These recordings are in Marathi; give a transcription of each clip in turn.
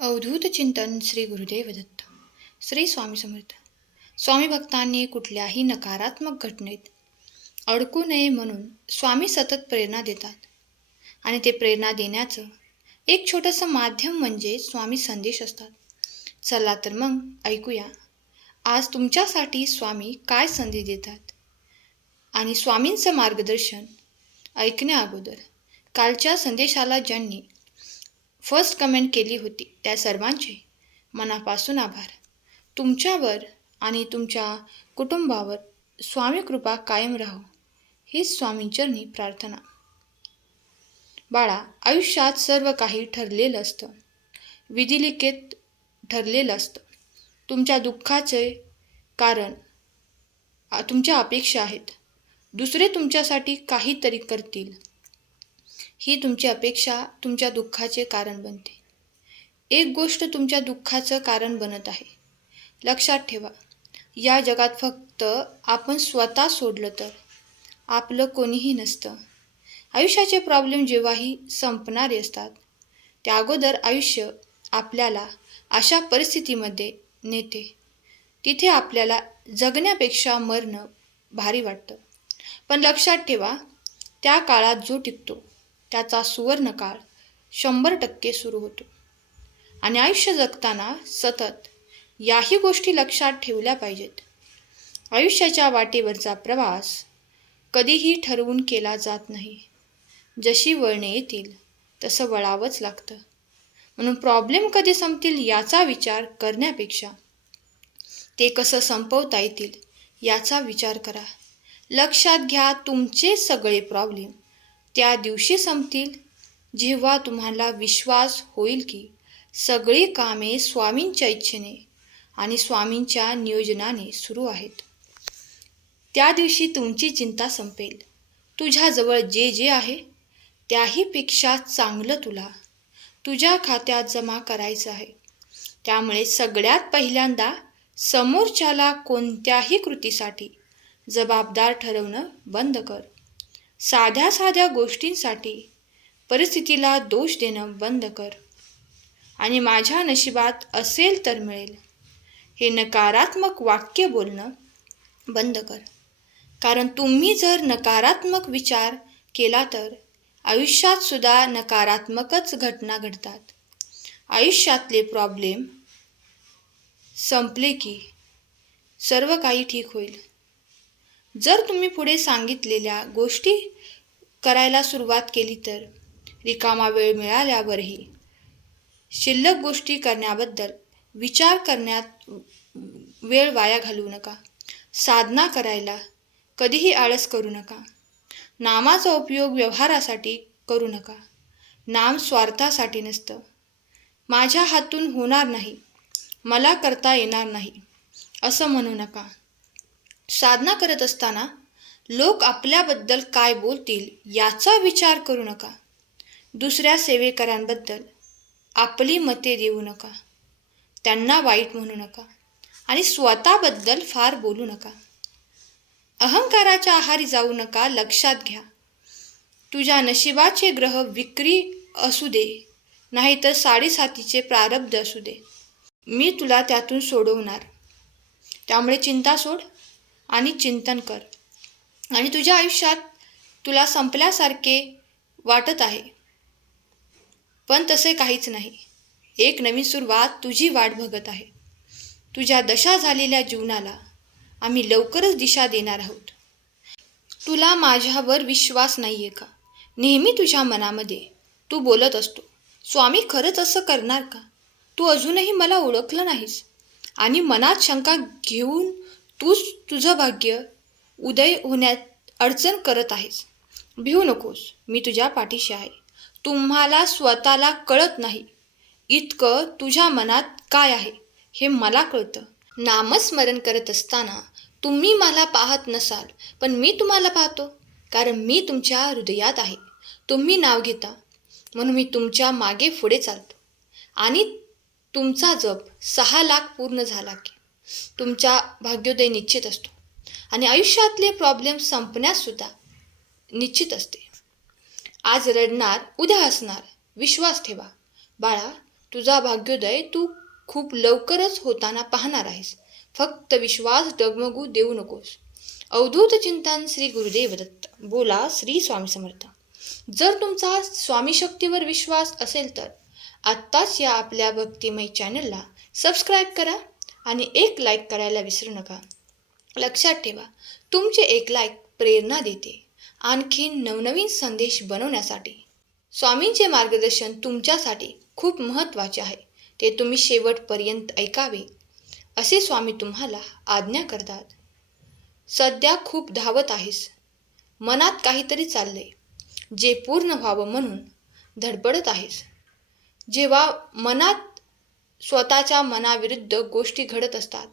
अवधूत चिंतन श्री गुरुदेव दत्त. श्री स्वामी समर्थ. स्वामी भक्तांनी कुठल्याही नकारात्मक घटनेत अडकू नये म्हणून स्वामी सतत प्रेरणा देतात आणि ते प्रेरणा देण्याचं एक छोटंसं माध्यम म्हणजे स्वामी संदेश असतात. चला तर मग ऐकूया आज तुमच्यासाठी स्वामी काय संदेश देतात. आणि स्वामींचं मार्गदर्शन ऐकण्या अगोदर कालच्या संदेशाला ज्यांनी फर्स्ट कमेंट केली होती त्या सर्वांचे मनापासून आभार. तुमच्यावर आणि तुमच्या कुटुंबावर स्वामी कृपा कायम राहो हीच स्वामींचरणी प्रार्थना. बाळा, आयुष्यात सर्व काही ठरलेलं असतं, विधिलिखित ठरलेलं असतं. तुमच्या दुःखाचे कारण तुमच्या अपेक्षा आहेत. दुसरे तुमच्यासाठी काहीतरी करतील ही तुमची अपेक्षा तुमच्या दुःखाचे कारण बनते. एक गोष्ट तुमच्या दुःखाचं कारण बनत आहे. लक्षात ठेवा, या जगात फक्त आपण स्वतः सोडलं तर आपलं कोणीही नसतं. आयुष्याचे प्रॉब्लेम जेव्हाही संपणारे असतात त्या अगोदर आयुष्य आपल्याला अशा परिस्थितीमध्ये नेते तिथे आपल्याला जगण्यापेक्षा मरणं भारी वाटतं. पण लक्षात ठेवा, त्या काळात जो टिकतो त्याचा सुवर्णकाळ 100% सुरू होतो. आणि आयुष्य जगताना सतत याही गोष्टी लक्षात ठेवल्या पाहिजेत. आयुष्याच्या वाटेवरचा प्रवास कधीही ठरवून केला जात नाही. जशी वळणे येतील तसं वळावंच लागतं. म्हणून प्रॉब्लेम कधी संपतील याचा विचार करण्यापेक्षा ते कसं संपवता येतील याचा विचार करा. लक्षात घ्या, तुमचे सगळे प्रॉब्लेम त्या दिवशी संपतील जेव्हा तुम्हाला विश्वास होईल की सगळी कामे स्वामींच्या इच्छेने आणि स्वामींच्या नियोजनाने सुरू आहेत. त्या दिवशी तुमची चिंता संपेल. तुझ्याजवळ जे जे आहे त्याहीपेक्षा चांगलं तुझ्या खात्यात जमा करायचं आहे. त्यामुळे सगळ्यात पहिल्यांदा समोरच्याला कोणत्याही कृतीसाठी जबाबदार ठरवणं बंद कर. साध्या साध्या गोष्टींसाठी परिस्थितीला दोष देणं बंद कर. आणि माझ्या नशिबात असेल तर मिळेल हे नकारात्मक वाक्य बोलणं बंद कर. कारण तुम्ही जर नकारात्मक विचार केला तर आयुष्यात सुद्धा नकारात्मकच घटना घडतात. आयुष्यातले प्रॉब्लेम संपले की सर्व काही ठीक होईल. जर तुम्ही पुढे सांगितलेल्या गोष्टी करायला सुरुवात केली तर रिकामा वेळ मिळाल्यावरही शिल्लक गोष्टी करण्याबद्दल विचार करण्यात वेळ वाया घालवू नका. साधना करायला कधीही आळस करू नका. नामाचा उपयोग व्यवहारासाठी करू नका. नाम स्वार्थासाठी नसतं. माझ्या हातून होणार नाही, मला करता येणार नाही असं म्हणू नका. साधना करत असताना लोक आपल्याबद्दल काय बोलतील याचा विचार करू नका. दुसऱ्या सेवेकऱ्यांबद्दल आपली मते देऊ नका. त्यांना वाईट म्हणू नका आणि स्वतःबद्दल फार बोलू नका. अहंकाराच्या आहारी जाऊ नका. लक्षात घ्या, तुझ्या नशिबाचे ग्रह विक्री असू दे नाहीतर साडेसातीचे प्रारब्ध असू दे, मी तुला त्यातून सोडवणार. त्यामुळे चिंता सोड आणि चिंतन कर. आणि तुझ्या आयुष्यात तुला संपल्यासारखे वाटत आहे पण तसे काहीच नाही. एक नवीन सुरुवात तुझी वाट बघत आहे. तुझ्या दशा झालेल्या जीवनाला आम्ही लवकरच दिशा देणार आहोत. तुला माझ्यावर विश्वास नाही आहे का? नेहमी तुझ्या मनामध्ये तू बोलत असतो, स्वामी खरंच असं करणार का? तू अजूनही मला ओळखलं नाहीस आणि मनात शंका घेऊन तूच तुझं भाग्य उदय होण्यात अडचण करत आहेस. भिवू नकोस, मी तुझ्या पाठीशी आहे. तुम्हाला स्वतःला कळत नाही इतकं तुझ्या मनात काय आहे हे मला कळतं. नामस्मरण करत असताना तुम्ही मला पाहत नसाल पण मी तुम्हाला पाहतो, कारण मी तुमच्या हृदयात आहे. तुम्ही नाव घेता म्हणून मी तुमच्या मागे पुढे चालतो. आणि तुमचा जप 6 लाख पूर्ण झाला की तुमचा भाग्योदय निश्चित असतो आणि आयुष्यातले प्रॉब्लेम संपण्यासुद्धा निश्चित असते. आज रडणार, उद्या हसणार, विश्वास ठेवा. बाळा, तुझा भाग्योदय तू खूप लवकरच होताना पाहणार आहेस. फक्त विश्वास डगमगू देऊ नकोस. अवधूत चिंतन श्री गुरुदेव दत्त. बोला श्री स्वामी समर्थ. जर तुमचा स्वामी शक्तीवर विश्वास असेल तर आत्ताच या आपल्या भक्तिमय चॅनलला सबस्क्राईब करा आणि एक लाईक करायला विसरू नका. लक्षात ठेवा, तुमचे एक लाईक प्रेरणा देते आणखीन नवनवीन संदेश बनवण्यासाठी. स्वामींचे मार्गदर्शन तुमच्यासाठी खूप महत्त्वाचे आहे. ते तुम्ही शेवटपर्यंत ऐकावे असे स्वामी तुम्हाला आज्ञा करतात. सध्या खूप धावत आहेस. मनात काहीतरी चाललंय जे पूर्ण व्हावं म्हणून धडपडत आहेस. जेव्हा मनात स्वतःच्या मनाविरुद्ध गोष्टी घडत असतात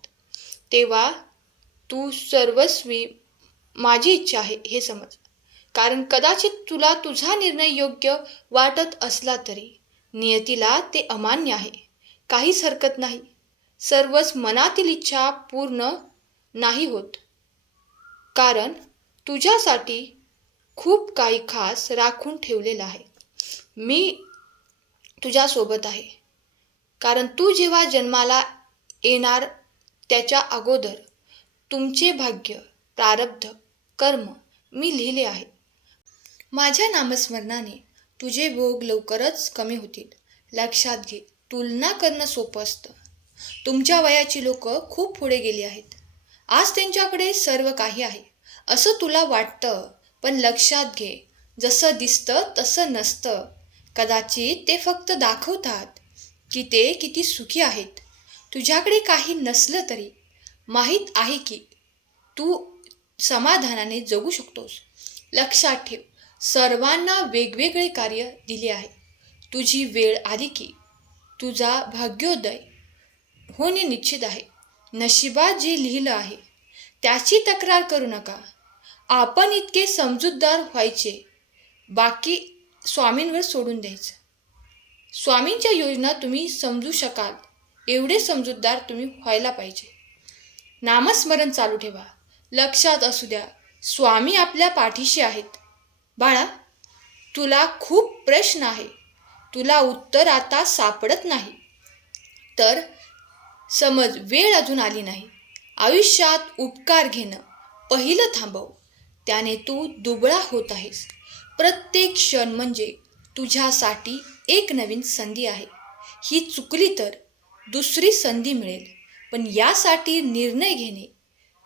तेव्हा तू सर्वस्वी माझी इच्छा आहे हे समज. कारण कदाचित तुला तुझा निर्णय योग्य वाटत असला तरी नियतीला ते अमान्य आहे. काहीच हरकत नाही. सर्वच मनातील इच्छा पूर्ण नाही होत. कारण तुझ्यासाठी खूप काही खास राखून ठेवलेलं आहे. मी तुझ्यासोबत आहे. कारण तू जेव्हा जन्माला येणार त्याच्या अगोदर तुमचे भाग्य, प्रारब्ध, कर्म मी लिहिले आहे. माझ्या नामस्मरणाने तुझे भोग लवकरच कमी होतील. लक्षात घे, तुलना करणं सोपं असतं. तुमच्या वयाची लोक खूप पुढे गेली आहेत. आज त्यांच्याकडे सर्व काही आहे असं तुला वाटतं, पण लक्षात घे, जसं दिसतं तसं नसतं. कदाचित ते फक्त दाखवतात की ते किती सुखी आहेत. तुझ्याकडे काही नसलं तरी माहीत आहे की तू समाधानाने जगू शकतोस. लक्षात ठेव, सर्वांना वेगवेगळे कार्य दिले आहे. तुझी वेळ आली की तुझा भाग्योदय होणे निश्चित आहे. नशिबात जे लिहिलं आहे त्याची तक्रार करू नका. आपण इतके समजूतदार व्हायचे, बाकी स्वामींवर सोडून द्यायचं. स्वामींच्या योजना तुम्ही समजू शकाल एवढे समजूतदार तुम्ही व्हायला पाहिजे. नामस्मरण चालू ठेवा. लक्षात असू द्या, स्वामी आपल्या पाठीशी आहेत. बाळा, तुला खूप प्रश्न आहे, तुला उत्तर आता सापडत नाही तर समज वेळ अजून आली नाही. आयुष्यात उपकार घेणं पहिलं थांबव. त्याने तू दुबळा होत आहेस. प्रत्येक क्षण म्हणजे तुझ्यासाठी एक नवीन संधी आहे. ही चुकली तर दुसरी संधी मिळेल, पण यासाठी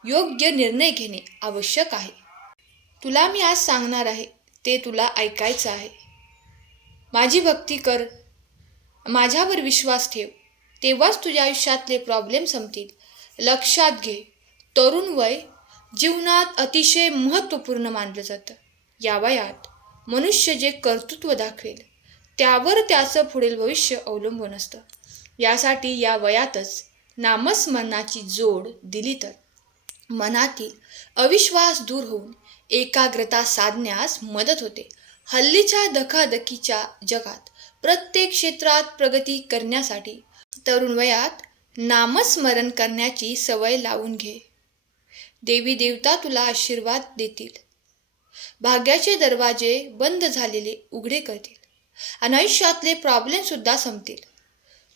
योग्य निर्णय घेणे आवश्यक आहे. तुला मी आज सांगणार आहे ते तुला ऐकायचं आहे. माझी भक्ती कर, माझ्यावर विश्वास ठेव, तेव्हाच तुझ्या आयुष्यातले प्रॉब्लेम संपतील. लक्षात घे, तरुण वय जीवनात अतिशय महत्त्वपूर्ण मानलं जातं. या वयात मनुष्य जे कर्तृत्व दाखवेल त्यावर त्याचं पुढील भविष्य अवलंबून असतं. यासाठी या वयातच नामस्मरणाची जोड दिली तर मनातील अविश्वास दूर होऊन एकाग्रता साधण्यास मदत होते. हल्लीच्या धकाधकीच्या जगात प्रत्येक क्षेत्रात प्रगती करण्यासाठी तरुण वयात नामस्मरण करण्याची सवय लावून घे. देवी देवता तुला आशीर्वाद देतील. भाग्याचे दरवाजे बंद झालेले उघडे करतील आणि आयुष्यातले प्रॉब्लेम सुद्धा संपतील.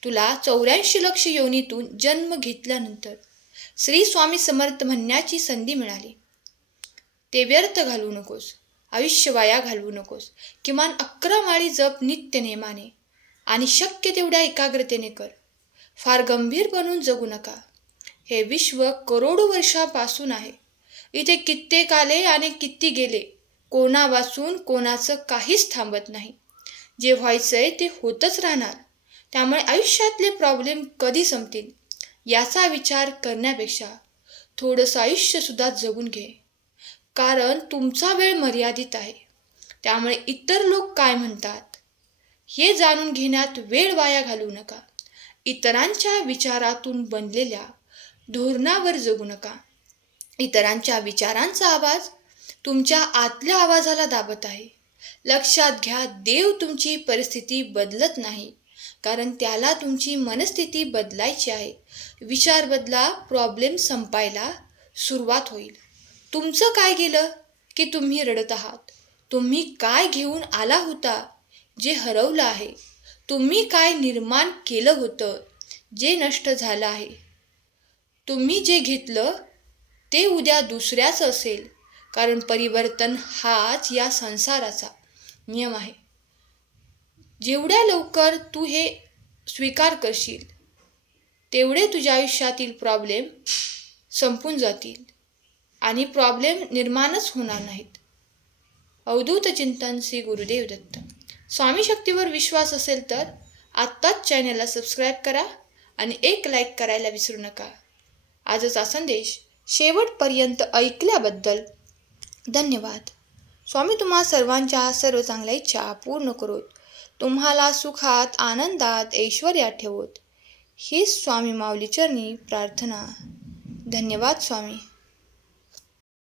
तुला 84 लक्ष योनीतून जन्म घेतल्यानंतर श्री स्वामी समर्थ म्हणण्याची संधी मिळाली. ते व्यर्थ घालवू नकोस. आयुष्य वाया घालवू नकोस. किमान 11 माळी जप नित्य नेमाने आणि शक्य तेवढ्या एकाग्रतेने कर. फार गंभीर बनून जगू नका. हे विश्व करोडो वर्षापासून आहे. इथे कित्येक आले आणि किती गेले. कोणा वाचून कोणाचं काहीच थांबत नाही. जे व्हायचंय ते होतच राहणार. त्यामुळे आयुष्यातले प्रॉब्लेम कधी संपतील याचा विचार करण्यापेक्षा थोडंसं आयुष्यसुद्धा जगून घे. कारण तुमचा वेळ मर्यादित आहे. त्यामुळे इतर लोक काय म्हणतात हे जाणून घेण्यात वेळ वाया घालवू नका. इतरांच्या विचारातून बनलेल्या धोरणावर जगू नका. इतरांच्या विचारांचा आवाज तुमच्या आतल्या आवाजाला दाबत आहे. लक्षात घ्या, देव तुमची परिस्थिती बदलत नाही, कारण त्याला तुमची मनस्थिती बदलायची आहे. विचार बदला, प्रॉब्लेम संपायला सुरुवात होईल. तुमचं काय गेलं की तुम्ही रडत आहात? तुम्ही काय घेऊन आला होता जे हरवलं आहे? तुम्ही काय निर्माण केलं होतं जे नष्ट झालं आहे. तुम्ही जे घेतलं ते उद्या दुसऱ्याचं असेल, कारण परिवर्तन हाच या संसाराचा नियम आहे. जेवढ्या लवकर तू हे स्वीकार करशील तेवढे तुझ्या आयुष्यातील प्रॉब्लेम संपून जातील आणि प्रॉब्लेम निर्माणच होणार नाहीत. अवधूत चिंतन श्री गुरुदेव दत्त. स्वामी शक्तीवर विश्वास असेल तर आत्ताच चॅनलला सबस्क्राईब करा आणि एक लाईक करायला विसरू नका. आजचा संदेश शेवटपर्यंत ऐकल्याबद्दल धन्यवाद. स्वामी तुम्हा सर्वांच्या सर्व चांगल्या इच्छा पूर्ण करोत. तुम्हाला सुखात, आनंदात, ऐश्वर्यात ठेवोत. ही स्वामी माऊली चरणी प्रार्थना. धन्यवाद स्वामी.